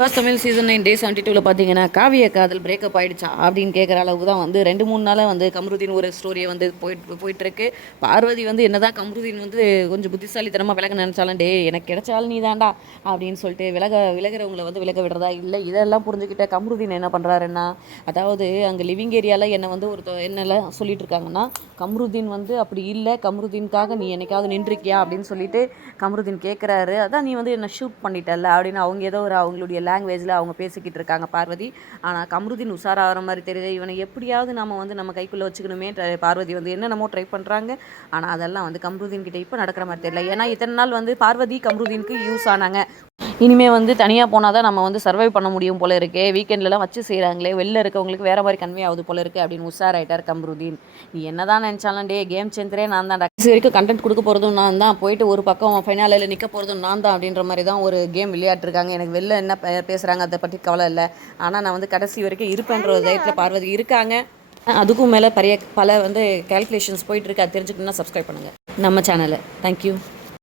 First Tamil season 9 டே 72ல் பார்த்தீங்கன்னா காவிய காதல் பிரேக்கப் ஆகிடுச்சா அப்படின்னு கேட்குற அளவுக்கு தான் வந்து 2-3 நாளாக வந்து கமருதீன் ஒரு ஸ்டோரியை வந்து போயிட்டுருக்கு. பார்வதி வந்து என்னதான் கமருதீன் வந்து கொஞ்சம் புத்திசாலித்தனமாக விலக நினச்சாலும் எனக்கு கிடைச்சாலும் நீ தாண்டா அப்படின்னு சொல்லிட்டு விலகிறவங்களை வந்து விலக விடுறதா இல்லை. இதெல்லாம் புரிஞ்சுக்கிட்ட கமருதீன் என்ன பண்ணுறாருன்னா, அதாவது அங்கே லிவிங் ஏரியாவில் என்னை வந்து என்னெல்லாம் சொல்லிட்டு இருக்காங்கன்னா, கமருதீன் வந்து அப்படி இல்லை, கமருதீனுக்காக நீ என்னைக்காவது நின்றுக்கியா அப்படின்னு சொல்லிட்டு கமருதீன் கேட்குறாரு. அதான் நீ வந்து என்னை ஷூட் பண்ணிட்டல அப்படின்னு அவங்க ஏதோ ஒரு அவங்களுடைய லாங்குவேஜில் அவங்க பேசிக்கிட்டு இருக்காங்க பார்வதி. ஆனால் கமருதீன் உஷாராகிற மாதிரி தெரியுது. இவனை எப்படியாவது நம்ம கைக்குள்ளே வச்சுக்கணுமே பார்வதி வந்து என்னென்னமோ ட்ரை பண்ணுறாங்க. ஆனால் அதெல்லாம் வந்து கமருதீன் கிட்ட இப்போ நடக்கிற மாதிரி தெரியல. ஏன்னா இத்தனை நாள் வந்து பார்வதி கமருதீனுக்கு யூஸ் ஆனாங்க. இனிமேல் வந்து தனியாக போனால் தான் நம்ம வந்து சர்வை பண்ண முடியும் போல இருக்கே, வீக்கெண்ட்லலாம் வச்சு செய்கிறாங்களே, வெளில இருக்கவங்களுக்கு வேறு மாதிரி கன்வே ஆகுது போல இருக்குது அப்படின்னு உஷாராயிட்டார் கமருதீன். நீ என்ன தான் நினச்சாலும் கேம் சேஞ்சரே நான் தான், இது வரைக்கும் கண்டென்ட் கொடுக்க போகிறதும் நான் தான், போயிட்டு ஒரு பக்கம் ஃபைனலில் நிற்க போகிறதும் நான் தான் அப்படின்ற மாதிரி தான் ஒரு கேம் விளையாட்டுருக்காங்க. எனக்கு வெளில என்ன பேசுகிறாங்க அதை பற்றி கவலை இல்லை, ஆனால் நான் வந்து கடைசி வரைக்கும் இருப்பேன்ற ஒரு தைரியத்தில் பார்வதி இருக்காங்க. அதுக்கும் மேலே பல வந்து கேல்குலேஷன்ஸ் போயிட்டுருக்கு. அது தெரிஞ்சுக்கணுன்னா சப்ஸ்கிரைப் பண்ணுங்கள் நம்ம சேனலை. தேங்க்யூ.